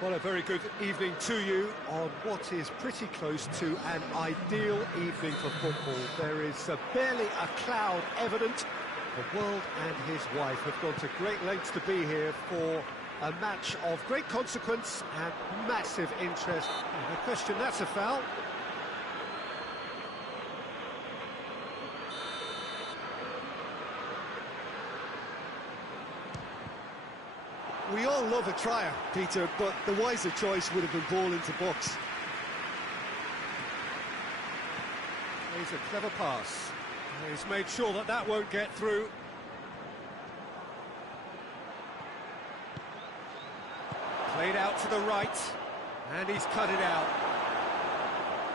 Well, a very good evening to you on what is pretty close to an ideal evening for football. There is barely a cloud evident. The world and his wife have gone to great lengths to be here for a match of great consequence and massive interest. No question, that's a foul. We all love a trier, Peter, but the wiser choice would have been ball into box. He's a clever pass. He's made sure that that won't get through. Played out to the right, and he's cut it out.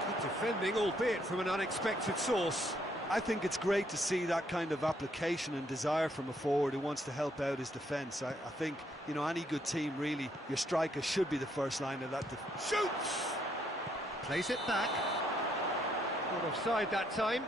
Good defending, albeit from an unexpected source. I think it's great to see that kind of application and desire from a forward who wants to help out his defence. I think, you know, any good team, really, your striker should be the first line of that defence. Shoots! Plays it back. Not offside that time.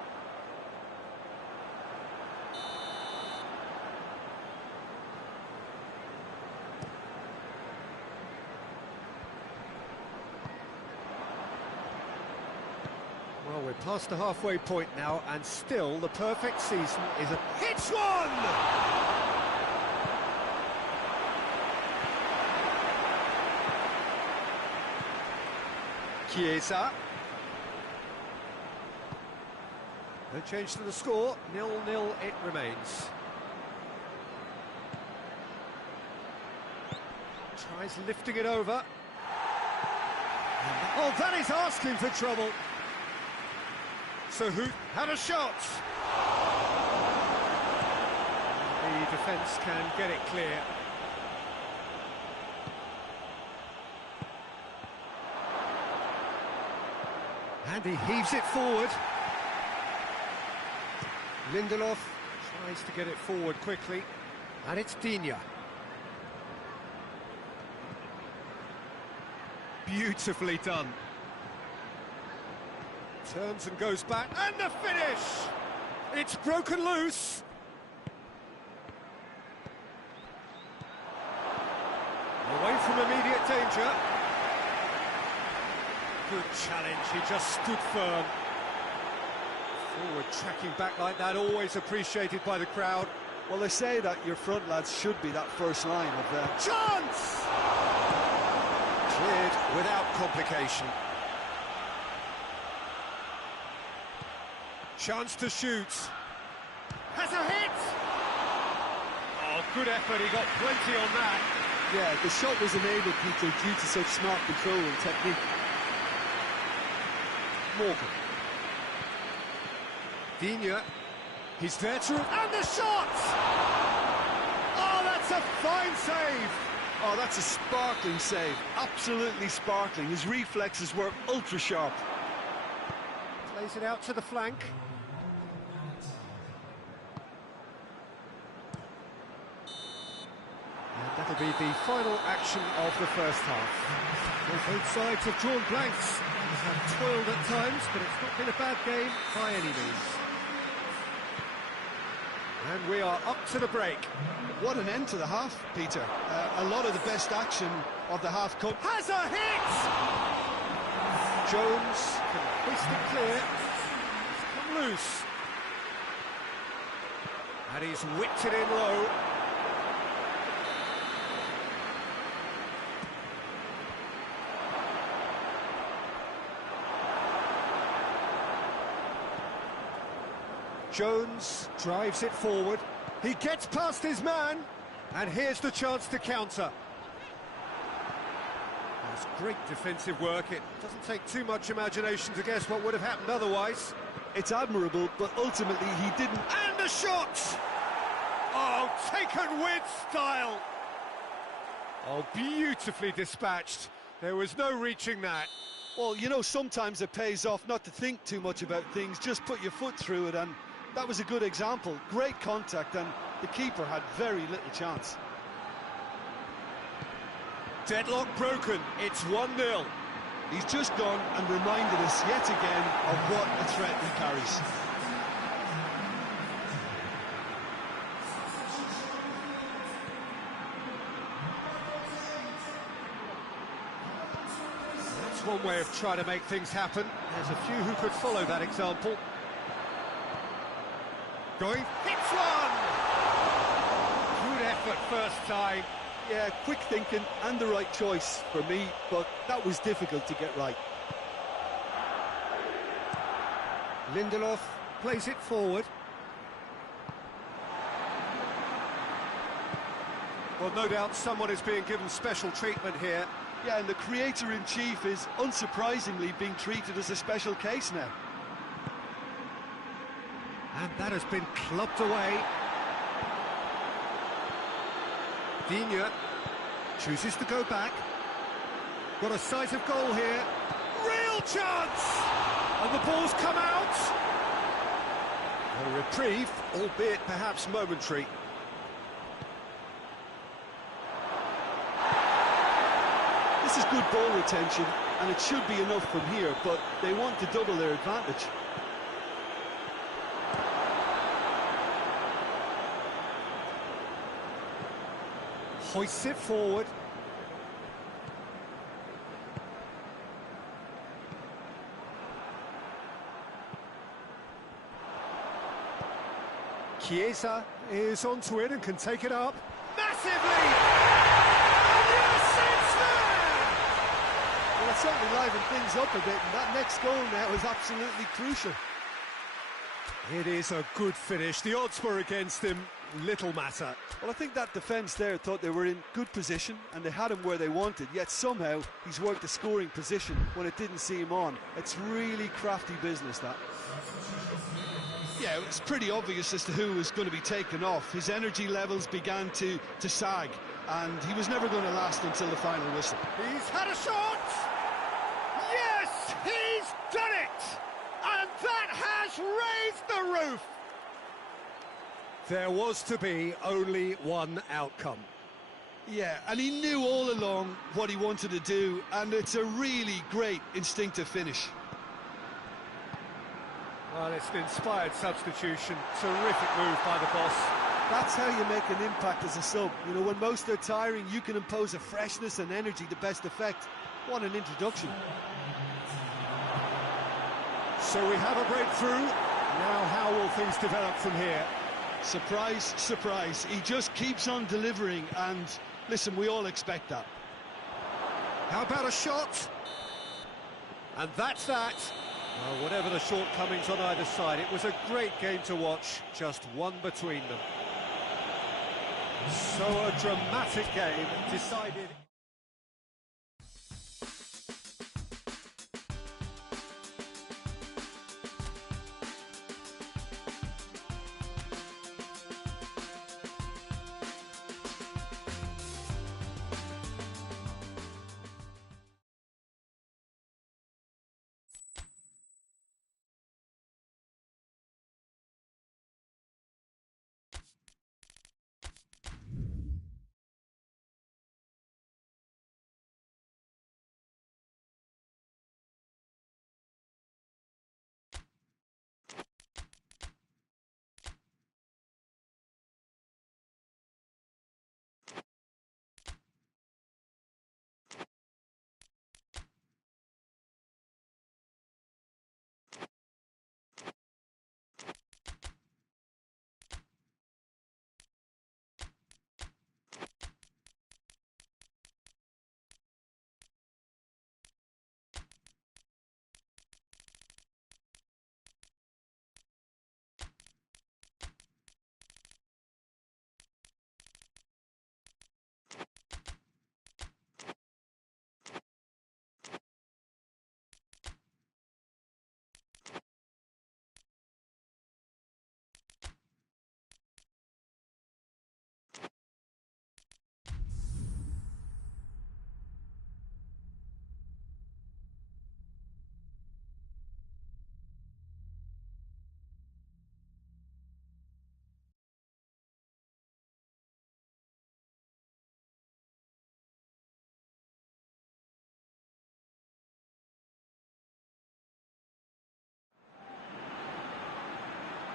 Well, we're past the halfway point now, and still the perfect season is a... Hits one! Chiesa. No change to the score, 0-0 it remains. Tries lifting it over. Oh, that is asking for trouble. So who had a shot? The defence can get it clear. And he heaves it forward. Lindelof tries to get it forward quickly. And it's Digne. Beautifully done. Turns and goes back, and the finish! It's broken loose! Away from immediate danger. Good challenge, he just stood firm. Forward tracking back like that, always appreciated by the crowd. Well, they say that your front lads should be that first line of the... Chance! Cleared without complication. Chance to shoot. Has a hit! Oh, good effort, he got plenty on that. Yeah, the shot was enabled, Peter, due to such smart control and technique. Morgan. Digne, he's there to... And the shot! Oh, that's a fine save! Oh, that's a sparkling save. Absolutely sparkling. His reflexes were ultra-sharp. Plays it out to the flank. And that'll be the final action of the first half. Well, both sides have drawn blanks. They have toiled at times, but it's not been a bad game by any means. And we are up to the break. What an end to the half, Peter. A lot of the best action of the half come... Has a hit! Jones can hoist it clear. It's come loose. And he's whipped it in low. Jones drives it forward. He gets past his man, and here's the chance to counter. That's great defensive work. It doesn't take too much imagination to guess what would have happened otherwise. It's admirable, but ultimately he didn't... And the shot! Oh, taken with style! Oh, beautifully dispatched. There was no reaching that. Well, you know, sometimes it pays off not to think too much about things, just put your foot through it, and that was a good example. Great contact, and the keeper had very little chance. Deadlock broken, it's 1-0. He's just gone and reminded us yet again of what a threat he carries. one way of trying to make things happen. There's a few who could follow that example. Going, hits one! Good effort first time. Yeah, quick thinking and the right choice for me, but that was difficult to get right. Lindelof plays it forward. Well, no doubt someone is being given special treatment here. Yeah, and the creator-in-chief is unsurprisingly being treated as a special case now. And that has been clubbed away. Digne chooses to go back. Got a sight of goal here. Real chance! And the ball's come out. A reprieve, albeit perhaps momentary. This is good ball retention, and it should be enough from here, but they want to double their advantage. Hoists it forward. Chiesa is onto it and can take it up. Massively! And yes, it's there! Well, it's certainly livened things up a bit, and that next goal now is absolutely crucial. It is a good finish. The odds were against him. Little matter. Well, I think that defence there thought they were in good position and they had him where they wanted, yet somehow he's worked the scoring position when it didn't see him on. It's really crafty business, that. Yeah, it's pretty obvious as to who was going to be taken off. His energy levels began to sag, and he was never going to last until the final whistle. He's had a shot! Yes, he's done it! And that has raised the roof! There was to be only one outcome. Yeah, and he knew all along what he wanted to do, and it's a really great instinctive finish. Well, it's an inspired substitution. Terrific move by the boss. That's how you make an impact as a sub. You know, when most are tiring, you can impose a freshness and energy to best effect. What an introduction. So we have a breakthrough. Now how will things develop from here? Surprise, surprise. He just keeps on delivering, and listen, we all expect that. How about a shot? And that's that. Well, whatever the shortcomings on either side, it was a great game to watch, just one between them. So a dramatic game decided...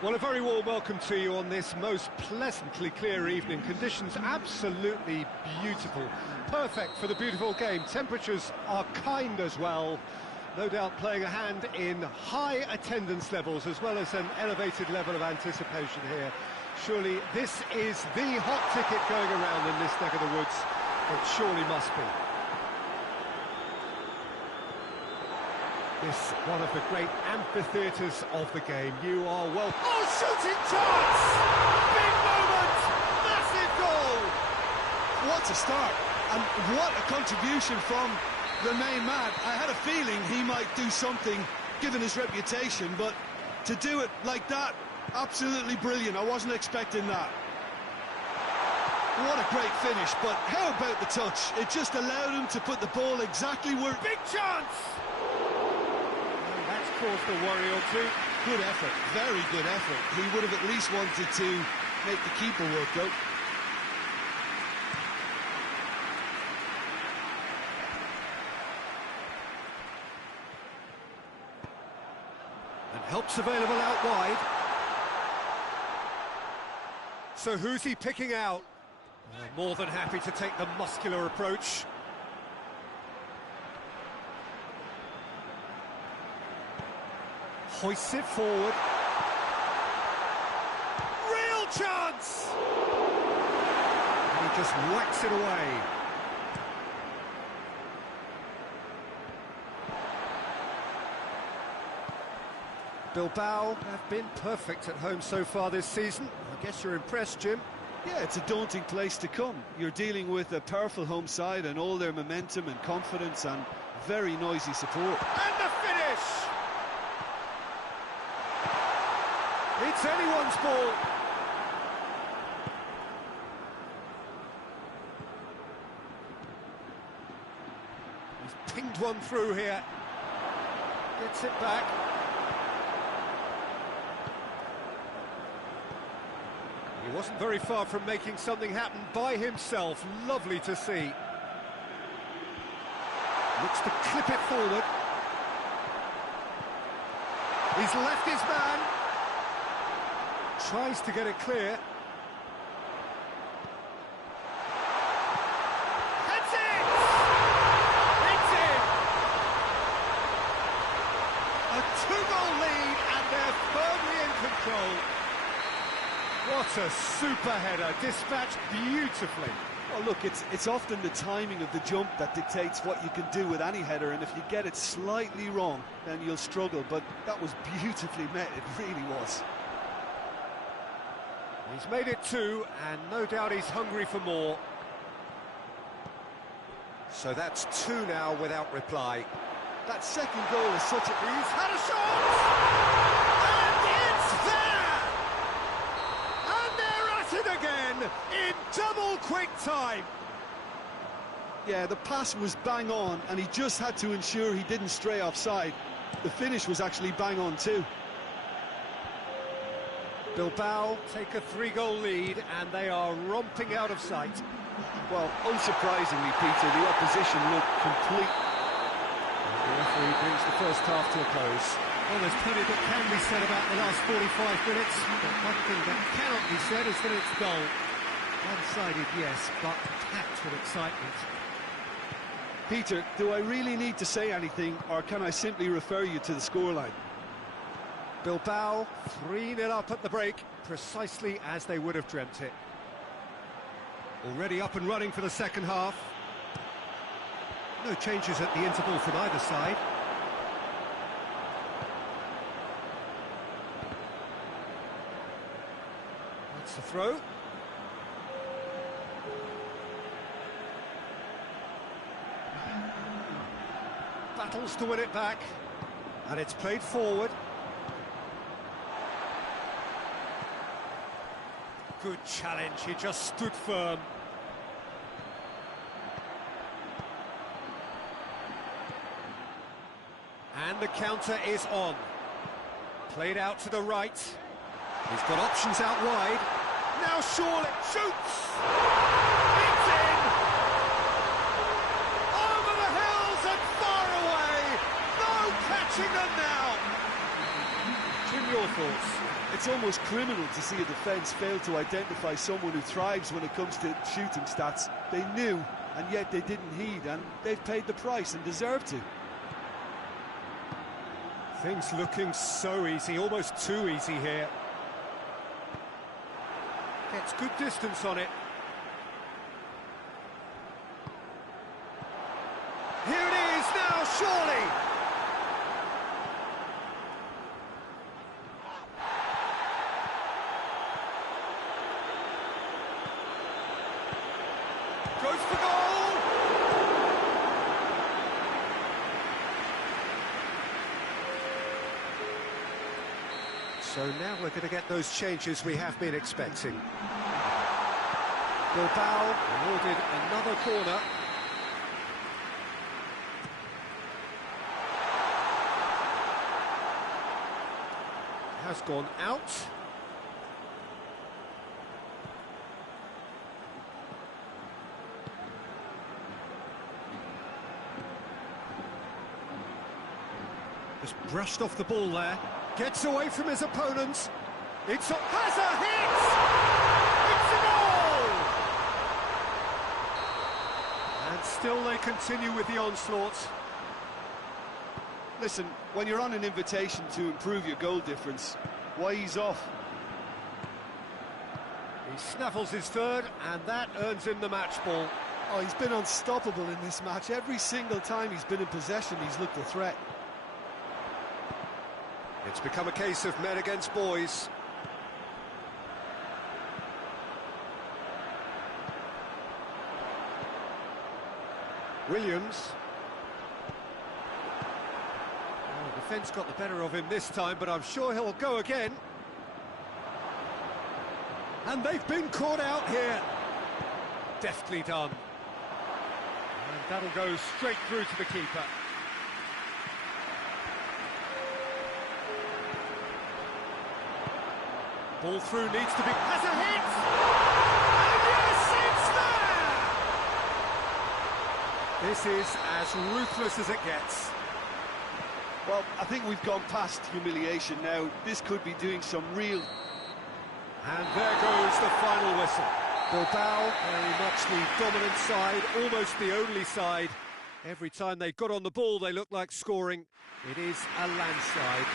Well, a very warm welcome to you on this most pleasantly clear evening. Conditions absolutely beautiful. Perfect for the beautiful game. Temperatures are kind as well. No doubt playing a hand in high attendance levels as well as an elevated level of anticipation here. Surely this is the hot ticket going around in this neck of the woods. It surely must be. This one of the great amphitheatres of the game. You are well... Oh, shooting chance! Big moment! Massive goal! What a start, and what a contribution from the main man. I had a feeling he might do something, given his reputation, but to do it like that, absolutely brilliant. I wasn't expecting that. What a great finish, but how about the touch? It just allowed him to put the ball exactly where... Big chance! Caused a worry or two. Good effort, very good effort. He would have at least wanted to make the keeper work out. And help's available out wide. So who's he picking out? More than happy to take the muscular approach. Hoists it forward. Real chance! And he just whacks it away. Bilbao have been perfect at home so far this season. I guess you're impressed, Jim. Yeah, it's a daunting place to come. You're dealing with a powerful home side and all their momentum and confidence and very noisy support. And the finish! It's anyone's ball. He's pinged one through here. Gets it back. He wasn't very far from making something happen by himself. Lovely to see. Looks to clip it forward. He's left his man. Tries to get it clear. Heads it! It's in! A 2-goal lead and they're firmly in control. What a super header, dispatched beautifully. Well, look, it's often the timing of the jump that dictates what you can do with any header, and if you get it slightly wrong, then you'll struggle, but that was beautifully met, it really was. He's made it 2, and no doubt he's hungry for more. So that's 2 now without reply. That second goal is such a... He's had a shot! And it's there! And they're at it again in double quick time. Yeah, the pass was bang on, and he just had to ensure he didn't stray offside. The finish was actually bang on too. Bilbao take a 3-goal lead and they are romping out of sight. Well, unsurprisingly, Peter, the opposition looked complete. The referee brings the first half to a close. Well, there's plenty that can be said about the last 45 minutes, but one thing that cannot be said is that it's dull. One-sided, yes, but packed with excitement. Peter, do I really need to say anything, or can I simply refer you to the scoreline? Bilbao 3-0 up at the break, precisely as they would have dreamt it. Already up and running for the second half. No changes at the interval from either side. That's the throw. Battles to win it back. And it's played forward. Good challenge, he just stood firm. And the counter is on. Played out to the right. He's got options out wide. Now surely shoots! It's in! Over the hills and far away! No catching them now! Jim, your thoughts? It's almost criminal to see a defence fail to identify someone who thrives when it comes to shooting stats. They knew, and yet they didn't heed, and they've paid the price and deserve to. Things looking so easy, almost too easy here. Gets good distance on it. Here it is now, surely! Goes for goal! So now we're going to get those changes we have been expecting. Bilbao awarded another corner. Has gone out. Just brushed off the ball there. Gets away from his opponents. Has a hit! It's a goal! And still they continue with the onslaught. Listen, when you're on an invitation to improve your goal difference, why ease off? He snaffles his third, and that earns him the match ball. Oh, he's been unstoppable in this match. Every single time he's been in possession, he's looked a threat. It's become a case of men against boys. Williams. Oh, defence got the better of him this time, but I'm sure he'll go again. And they've been caught out here. Deftly done. And that'll go straight through to the keeper. Ball through needs to be... Has a hit! And yes, it's there! This is as ruthless as it gets. Well, I think we've gone past humiliation now. This could be doing some real... And there goes the final whistle. Bilbao, very much the dominant side, almost the only side. Every time they got on the ball, they looked like scoring. It is a landslide.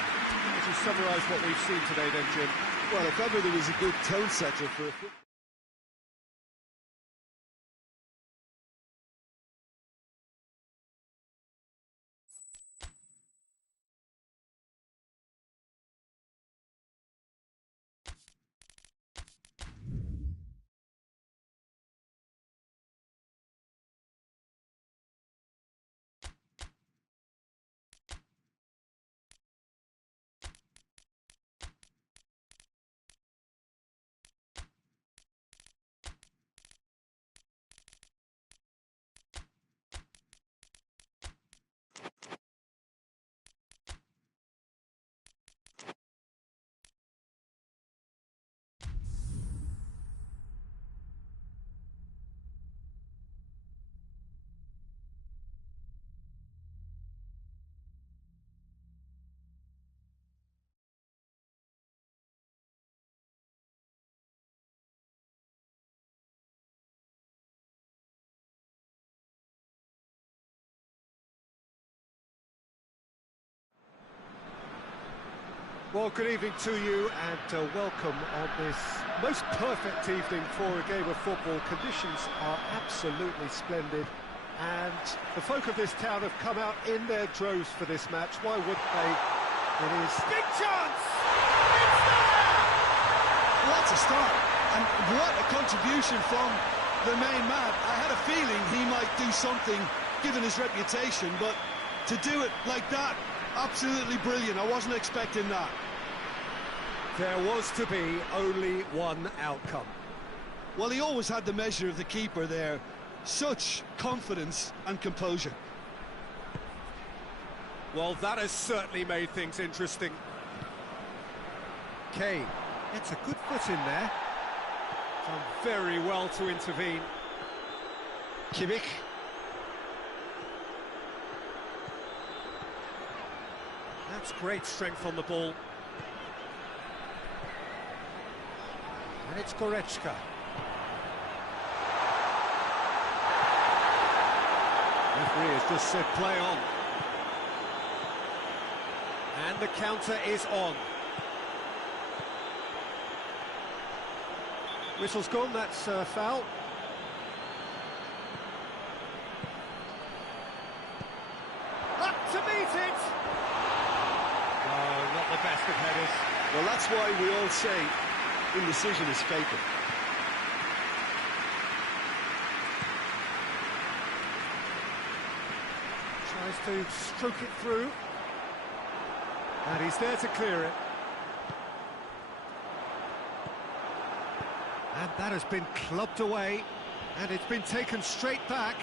Would you summarise what we've seen today then, Jim? Well, if ever there was a good tone setter for a football... Well, good evening to you and welcome on this most perfect evening for a game of football. Conditions are absolutely splendid and the folk of this town have come out in their droves for this match. Why wouldn't they? It is... Big chance! It's there! What a start! And what a contribution from the main man. I had a feeling he might do something given his reputation, but to do it like that, absolutely brilliant. I wasn't expecting that. There was to be only one outcome. Well, he always had the measure of the keeper there. Such confidence and composure. Well, that has certainly made things interesting. Kane gets a good foot in there. Done very well to intervene. Kimmich. That's great strength on the ball. And it's Goretzka. Referee has just said play on. And the counter is on. Whistle's gone, that's a foul. Up to meet it! Oh, not the best of headers. Well, that's why we all say indecision is fatal. Tries to stroke it through. And he's there to clear it. And that has been clubbed away. And it's been taken straight back.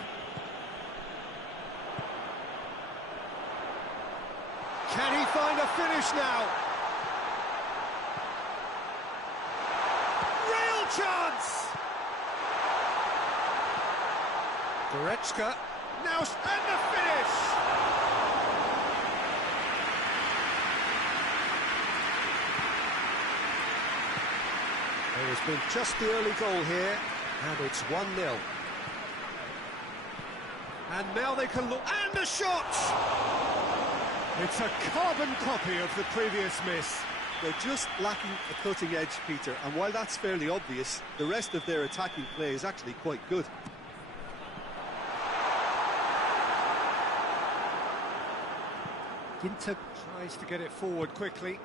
Can he find a finish now? Real chance! Goretzka, now, and the finish! There has been just the early goal here, and it's 1-0. And now they can look, and the shot! It's a carbon copy of the previous miss. They're just lacking a cutting edge, Peter, and while that's fairly obvious, the rest of their attacking play is actually quite good. Ginter tries to get it forward quickly.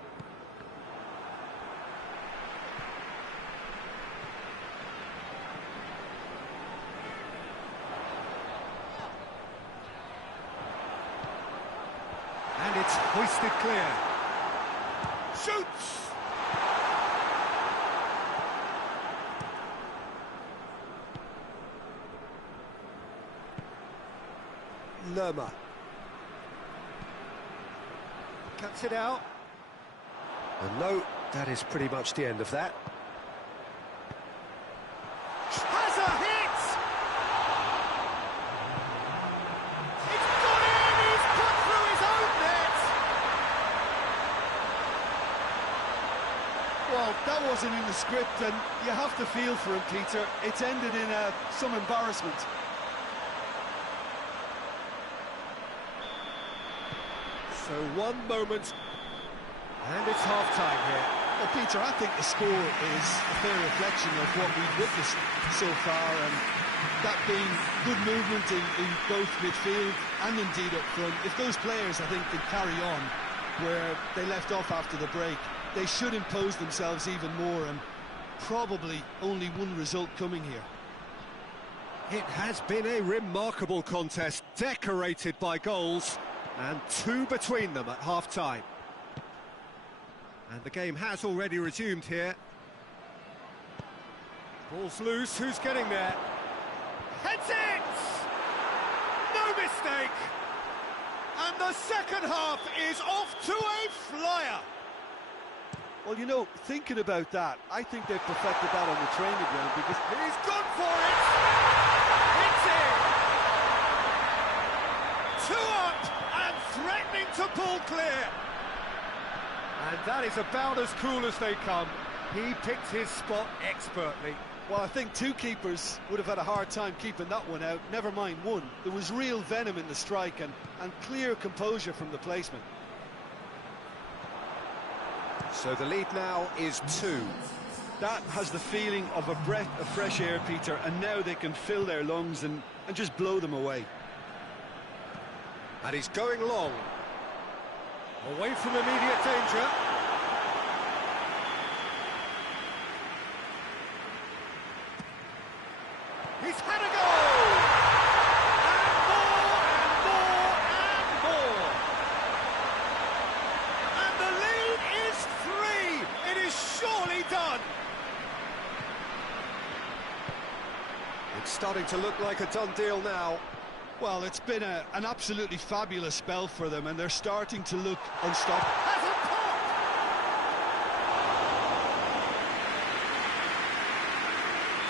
And it's hoisted clear. Shoots! Lerma. Cuts it out. And no, that is pretty much the end of that. Has a hit! It's gone in! He's put through his own net! Well, that wasn't in the script, and you have to feel for him, Peter. It's ended in some embarrassment. So one moment, and it's half-time here. Well, Peter, I think the score is a fair reflection of what we've witnessed so far, and that being good movement in both midfield and indeed up front. If those players, I think, can carry on where they left off after the break, they should impose themselves even more, and probably only one result coming here. It has been a remarkable contest, decorated by goals, and two between them at half-time. And the game has already resumed here. Ball's loose, who's getting there? Heads it! No mistake! And the second half is off to a flyer! Well, you know, thinking about that, I think they've perfected that on the training ground, because he's gone for it! It's in! 2 up and threatening to pull clear! And that is about as cool as they come. He picked his spot expertly. Well, I think two keepers would have had a hard time keeping that one out, never mind one. There was real venom in the strike and clear composure from the placement. So the lead now is 2. That has the feeling of a breath of fresh air, Peter, and now they can fill their lungs and just blow them away. And he's going long. Away from immediate danger. He's had a goal! And more! And the lead is 3! It is surely done! It's starting to look like a done deal now. Well, it's been an absolutely fabulous spell for them, and they're starting to look unstoppable. Has a pop!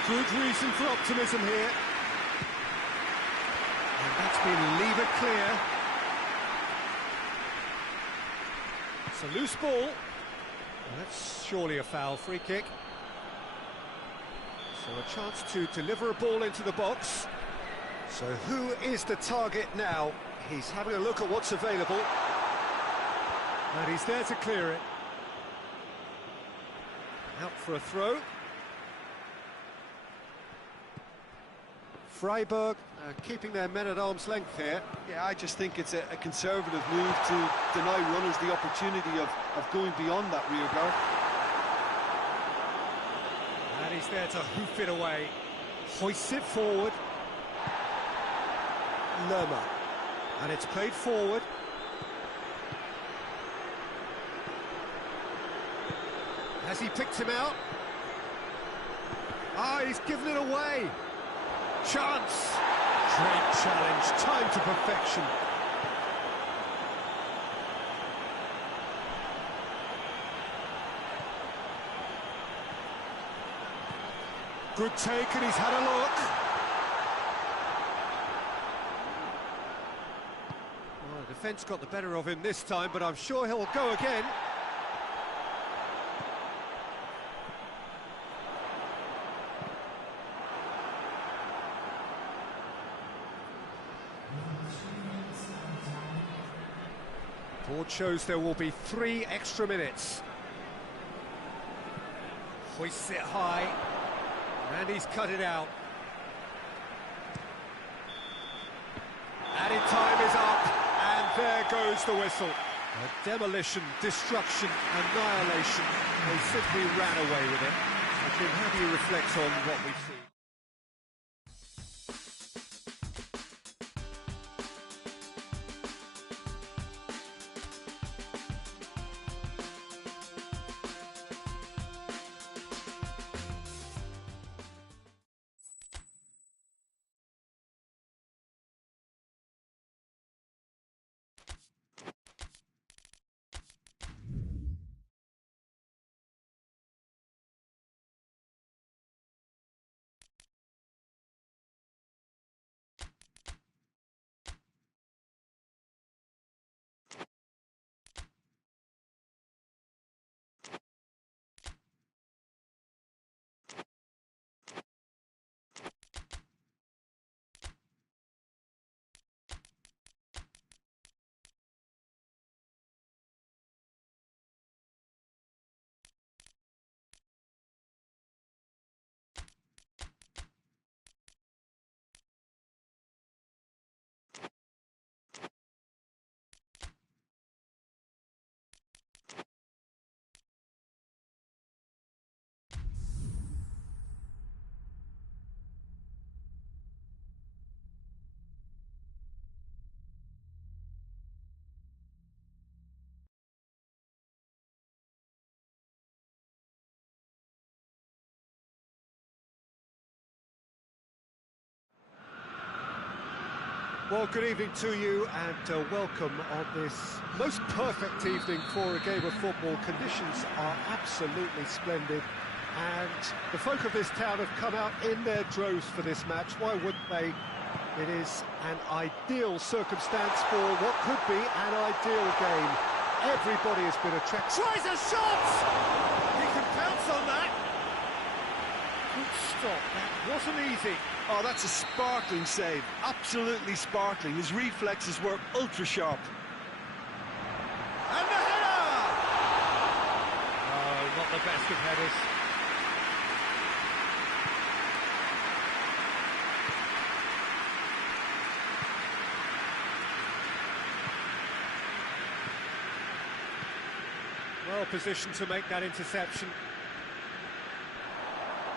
Good reason for optimism here. And that's been levered clear. It's a loose ball. That's surely a foul, free kick. So a chance to deliver a ball into the box. So who is the target now? He's having a look at what's available. And he's there to clear it. Out for a throw. Freiburg keeping their men at arm's length here. Yeah, I just think it's a conservative move to deny runners the opportunity of going beyond that rear guard. And he's there to hoof it away. Hoists it forward. Lerma. And it's played forward. Has he picked him out? Ah, he's given it away. Chance. Great challenge. Time to perfection. Good take, and he's had a look. Well, the defence got the better of him this time, but I'm sure he'll go again. Board shows there will be 3 extra minutes. Hoists it high, and he's cut it out. Added time is up, and there goes the whistle. A demolition, destruction, annihilation. They simply ran away with it. Jim, how do you reflect on what we've seen? Well, good evening to you, and welcome on this most perfect evening for a game of football. Conditions are absolutely splendid, and the folk of this town have come out in their droves for this match. Why wouldn't they? It is an ideal circumstance for what could be an ideal game. Everybody has been attracted. Tries a shot! He can pounce on that. Good stop. That wasn't easy. Oh, that's a sparkling save. Absolutely sparkling. His reflexes were ultra-sharp. And the header! Oh, not the best of headers. Well positioned to make that interception.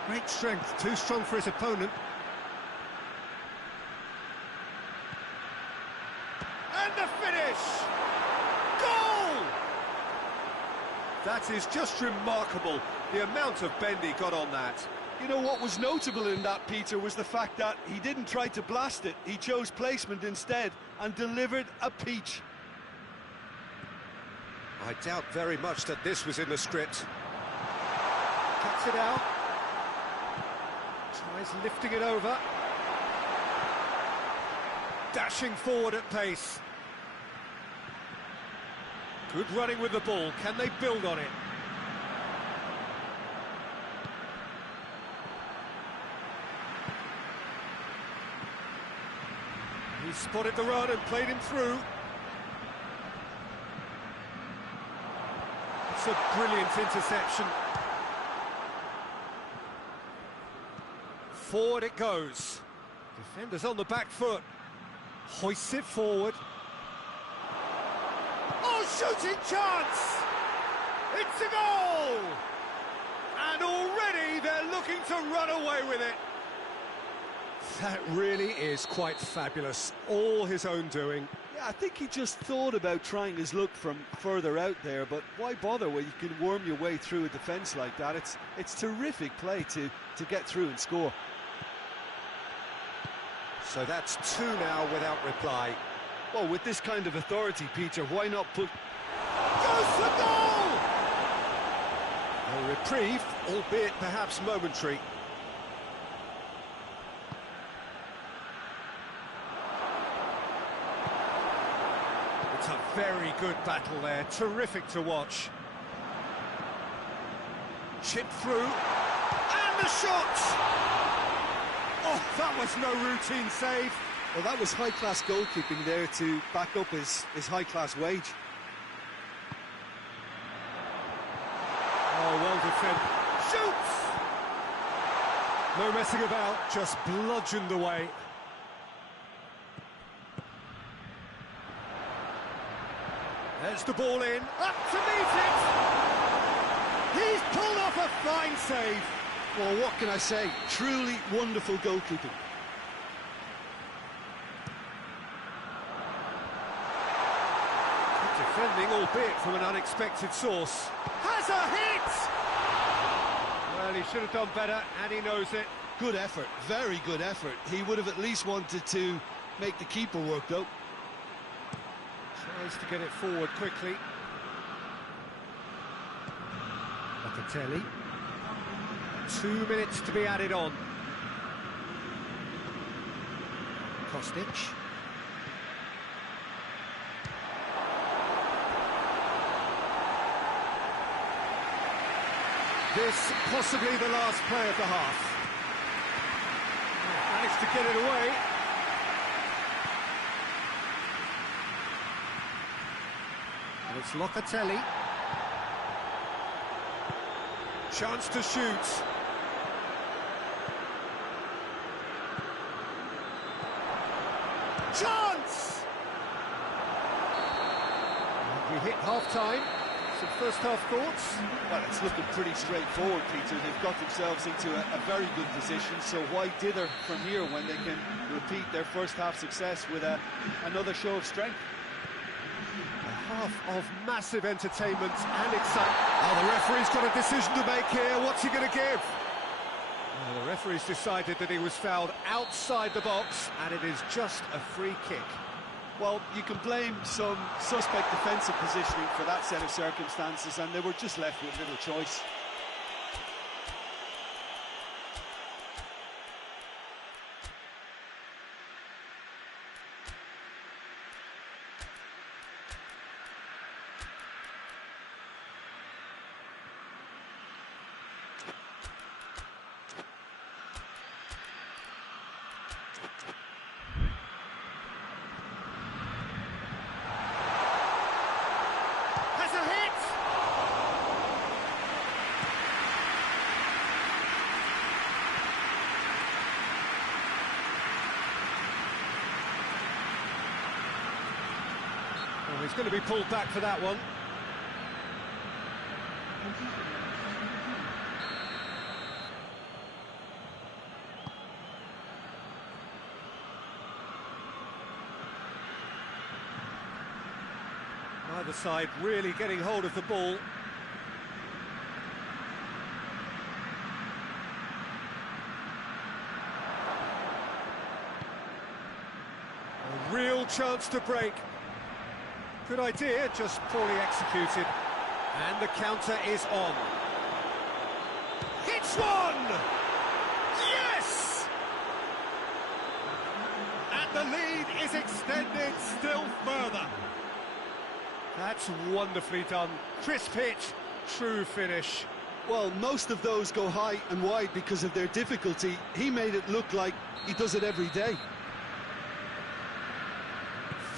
Great strength, too strong for his opponent. And the finish! Goal! That is just remarkable, the amount of bend he got on that. You know what was notable in that, Peter, was the fact that he didn't try to blast it. He chose placement instead and delivered a peach. I doubt very much that this was in the script. Cuts it out. Tries lifting it over. Dashing forward at pace. Good running with the ball. Can they build on it? He spotted the run and played him through. It's a brilliant interception. Forward it goes. Defenders on the back foot. Hoists it forward. Oh, shooting chance! It's a goal! And already they're looking to run away with it. That really is quite fabulous. All his own doing. Yeah, I think he just thought about trying his luck from further out there, but why bother when you can worm your way through a defence like that? It's terrific play to get through and score. So that's two now without reply. Well, with this kind of authority, Peter, why not put... Goes for goal! A reprieve, albeit perhaps momentary. It's a very good battle there, terrific to watch. Chip through, and the shot! Oh, that was no routine save. Well, that was high-class goalkeeping there to back up his high-class wage. Oh, well defended. Shoots! No messing about, just bludgeoned away. There's the ball in, up to meet it! He's pulled off a fine save. Well, what can I say? Truly wonderful goalkeeping. Good defending, albeit from an unexpected source. Has a hit! Well, he should have done better, and he knows it. Good effort, very good effort. He would have at least wanted to make the keeper work, though. Tries to get it forward quickly. Locatelli. 2 minutes to be added on. Kostic. This possibly the last play of the half. Managed to get it away. And it's Locatelli. Chance to shoot. Chance! We hit half-time. Some first-half thoughts? Well, it's looking pretty straightforward, Peter. They've got themselves into a very good position, so why dither from here when they can repeat their first-half success with another show of strength? A half of massive entertainment and excitement. Oh, the referee's got a decision to make here. What's he going to give? Well, the referee's decided that he was fouled outside the box, and it is just a free kick. Well, you can blame some suspect defensive positioning for that set of circumstances, and they were just left with little choice. Well, he's going to be pulled back for that one. Either side really getting hold of the ball. A real chance to break. Good idea, just poorly executed. And the counter is on. Hits one! Yes! And the lead is extended still further. That's wonderfully done. Crisp hit, true finish. Well, most of those go high and wide because of their difficulty. He made it look like he does it every day.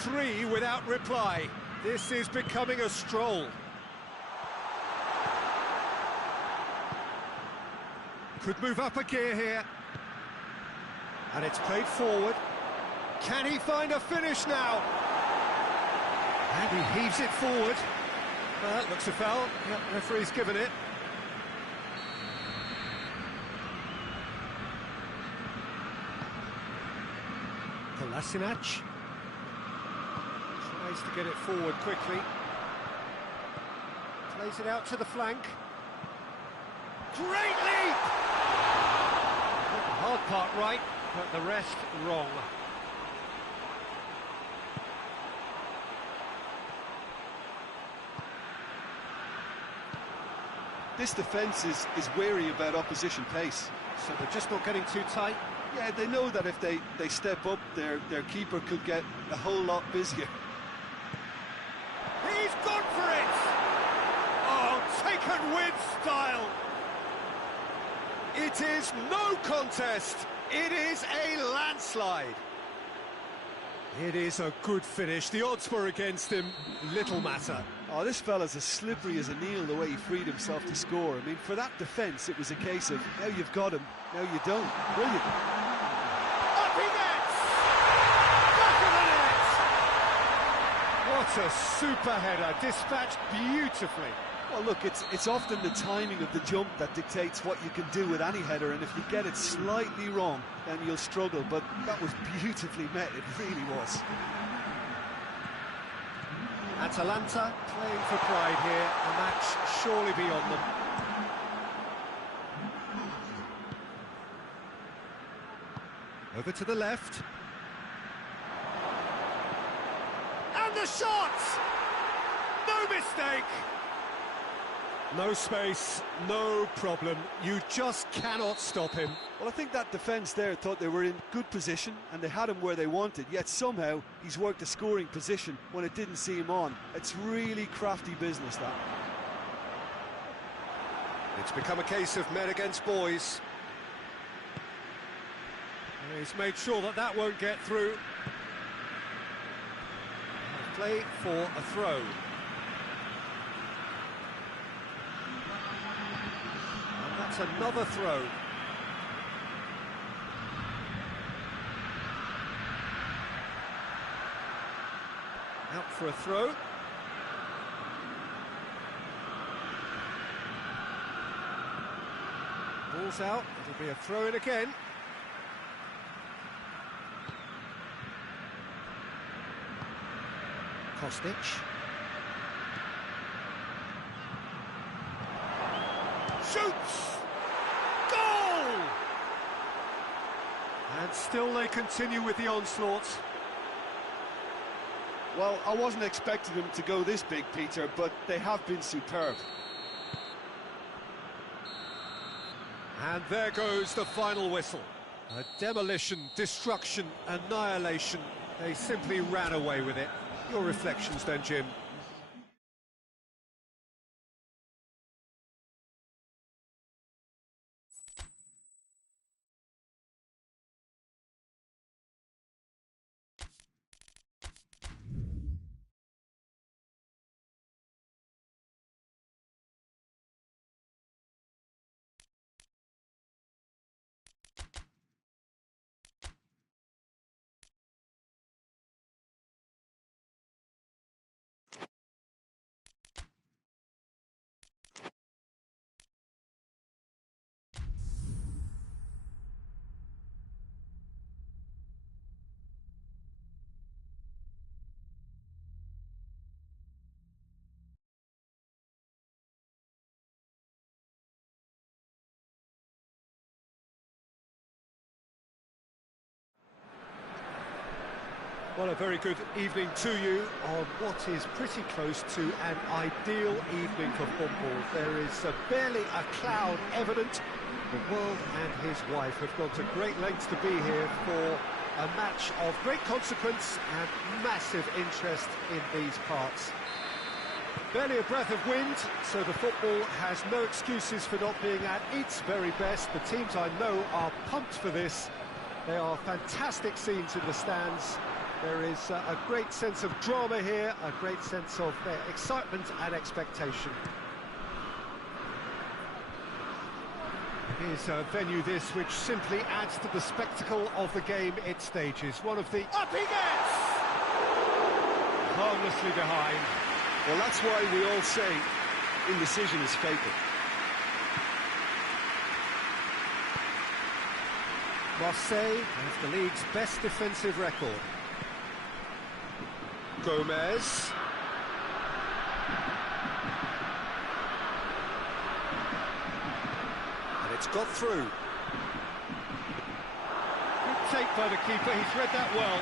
3 without reply. This is becoming a stroll. Could move up a gear here. And it's played forward. Can he find a finish now? And he heaves it forward. That looks a foul. Yep, referee's given it. Kolasinac tries to get it forward quickly. Plays it out to the flank. Great leap! Got the hard part right, but the rest wrong. This defence is wary about opposition pace. So they're just not getting too tight. Yeah, they know that if they step up, their keeper could get a whole lot busier. He's gone for it! Oh, taken with style! It is no contest. It is a landslide. It is a good finish. The odds were against him. Little matter. Oh, this fella's as slippery as an eel the way he freed himself to score. I mean, for that defence, it was a case of, now you've got him, now you don't. Brilliant. Up he gets! Back of the net! What a super header, dispatched beautifully. Well, look, it's often the timing of the jump that dictates what you can do with any header, and if you get it slightly wrong, then you'll struggle, but that was beautifully met, it really was. Atalanta playing for pride here, a match surely beyond them. Over to the left. And the shot! No mistake! No space, no problem. You just cannot stop him. Well, I think that defence there thought they were in good position and they had him where they wanted, yet somehow he's worked a scoring position when it didn't see him on. It's really crafty business, that. It's become a case of men against boys. He's made sure that that won't get through. Play for a throw. That's another throw. Out for a throw. Ball's out, it'll be a throw in again. Kostic. Shoots! Goal! And still they continue with the onslaught. Well, I wasn't expecting them to go this big, Peter, but they have been superb. And there goes the final whistle. A demolition, destruction, annihilation. They simply ran away with it. Your reflections then, Jim? Well, a very good evening to you on what is pretty close to an ideal evening for football. There is barely a cloud evident. The world and his wife have gone to great lengths to be here for a match of great consequence and massive interest in these parts. Barely a breath of wind, so the football has no excuses for not being at its very best. The teams I know are pumped for this. They are fantastic scenes in the stands. There is a great sense of drama here, a great sense of excitement and expectation. Here's a venue this which simply adds to the spectacle of the game it stages. One of the... Up he gets! Harmlessly behind. Well, that's why we all say indecision is fatal. Marseille has the league's best defensive record. Gomez. And it's got through. Good take by the keeper, he's read that well.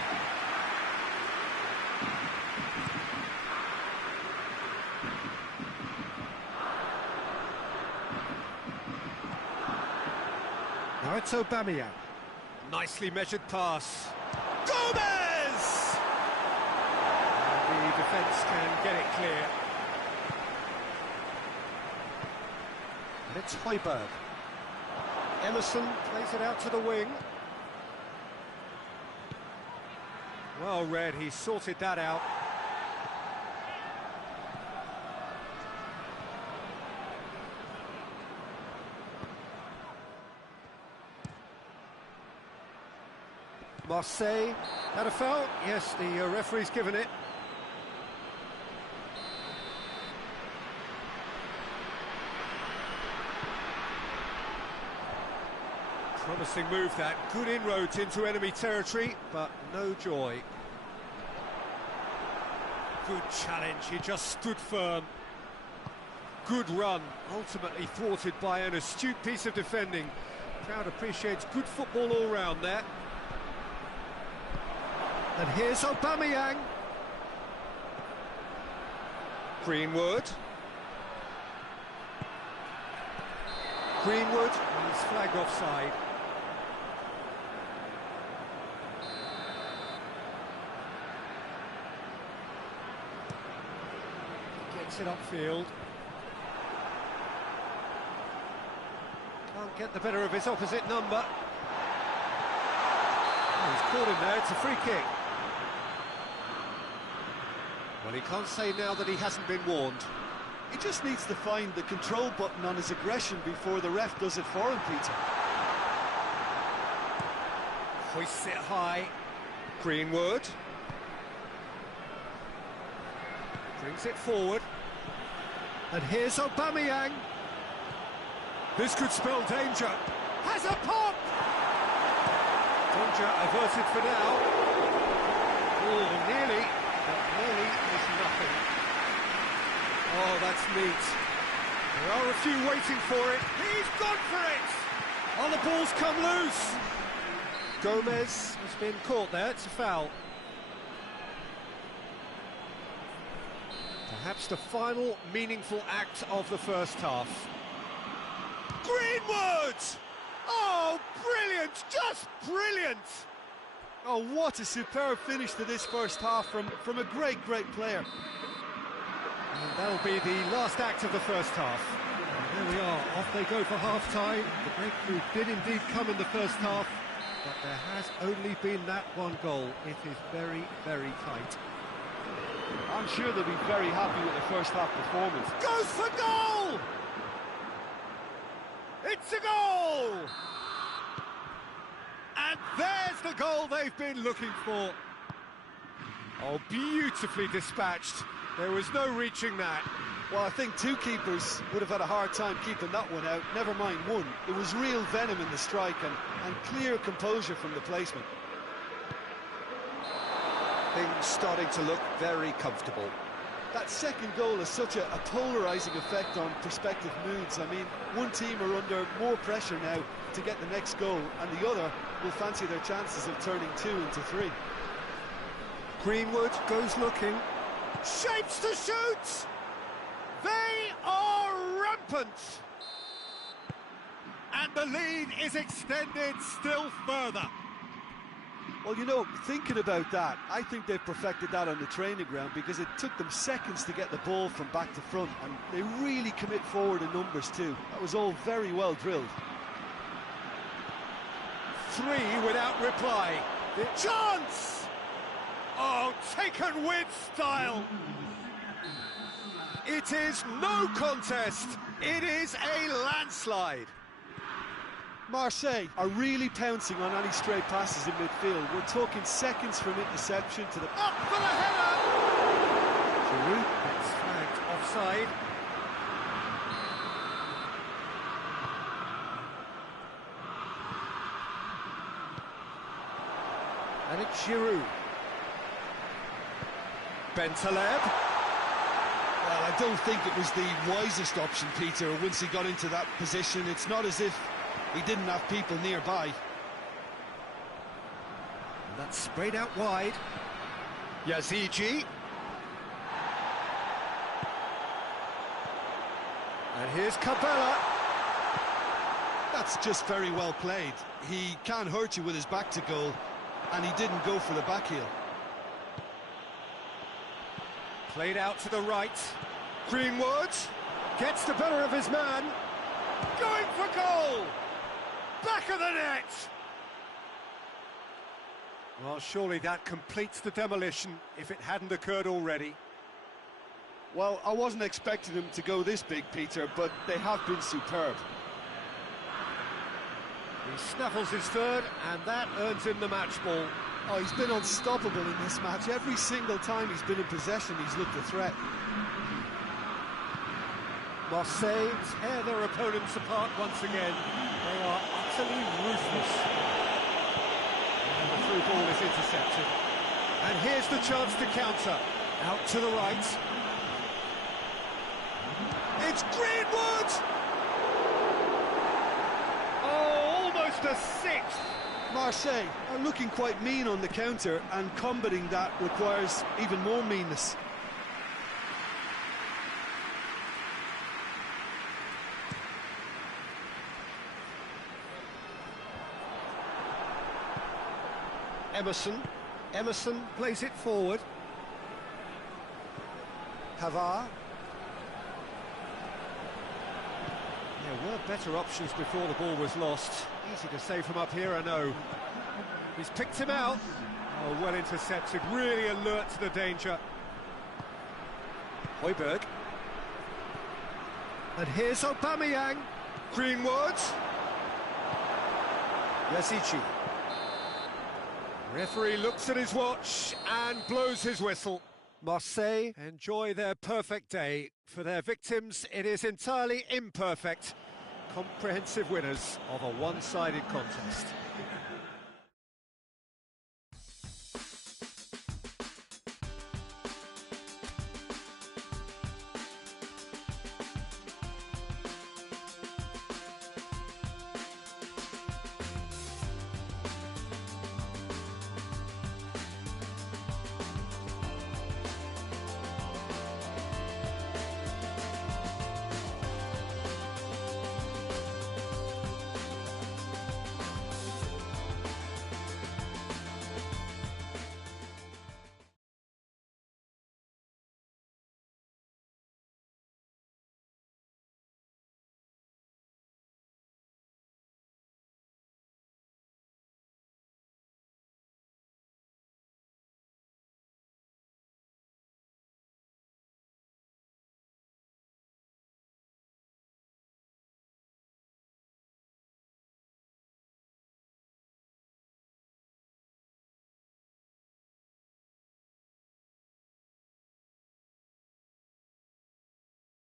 Now it's Aubameyang. Nicely measured pass. Gomez! And the defence can get it clear. And it's Højbjerg. Emerson plays it out to the wing. Well read, he sorted that out. Marseille, had a foul? Yes, the referee's given it. Promising move that, good inroads into enemy territory, but no joy. Good challenge, he just stood firm. Good run, ultimately thwarted by an astute piece of defending. Crowd appreciates good football all round there. And here's Aubameyang. Greenwood. Greenwood, and he's flagged offside. Gets it upfield. Can't get the better of his opposite number. Oh, he's caught him there, it's a free kick. Well, he can't say now that he hasn't been warned. He just needs to find the control button on his aggression before the ref does it for him, Peter. Hoists it high. Greenwood. Brings it forward. And here's Aubameyang. This could spell danger. Has a pop! Danger averted for now. Oh, nearly. But nearly is nothing. Oh, that's neat. There are a few waiting for it. He's gone for it! Oh, the ball's come loose. Gomez has been caught there. It's a foul. Perhaps the final meaningful act of the first half. Greenwood! Oh, brilliant! Just brilliant! Oh, what a superb finish to this first half from a great player. And that'll be the last act of the first half. And there we are, off they go for half-time. The breakthrough did indeed come in the first half, but there has only been that one goal. It is very, very tight. I'm sure they'll be very happy with the first half performance. Goes for goal! It's a goal! And there's the goal they've been looking for. Oh, beautifully dispatched. There was no reaching that. Well, I think two keepers would have had a hard time keeping that one out, never mind one. There was real venom in the strike and clear composure from the placement. Things starting to look very comfortable. That second goal has such a polarising effect on prospective moods. I mean, one team are under more pressure now to get the next goal, and the other will fancy their chances of turning 2 into 3. Greenwood goes looking. Shapes to shoot! They are rampant! And the lead is extended still further. Well, you know, thinking about that, I think they've perfected that on the training ground because it took them seconds to get the ball from back to front, and they really commit forward in numbers too. That was all very well drilled. 3 without reply. The chance! Oh, taken with style. It is no contest. It is a landslide. Marseille are really pouncing on any stray passes in midfield. We're talking seconds from interception to the... Up for the header! Giroud, it's flagged offside. And it's Giroud. Bentaleb. Well, I don't think it was the wisest option, Peter, once he got into that position. It's not as if he didn't have people nearby. And that's sprayed out wide. Yazigi. And here's Cabela. That's just very well played. He can't hurt you with his back to goal, and he didn't go for the back heel. Played out to the right. Greenwood gets the better of his man. Going for goal! Back of the net! Well, surely that completes the demolition, if it hadn't occurred already. Well, I wasn't expecting them to go this big, Peter, but they have been superb. He snaffles his third, and that earns him the match ball. Oh, he's been unstoppable in this match. Every single time he's been in possession, he's looked a threat. Marseille tear their opponents apart once again. They are utterly ruthless. And the through ball is intercepted. And here's the chance to counter. Out to the right. It's Greenwood! Oh, almost a sixth! Marseille are looking quite mean on the counter, and combating that requires even more meanness. Emerson plays it forward. Pavard. There were better options before the ball was lost. Easy to say from up here, I know. He's picked him out. Oh, well intercepted, really alert to the danger. Højbjerg. And here's Aubameyang. Greenwood. Yazigi. Referee looks at his watch and blows his whistle. Marseille enjoy their perfect day. For their victims, it is entirely imperfect. Comprehensive winners of a one-sided contest.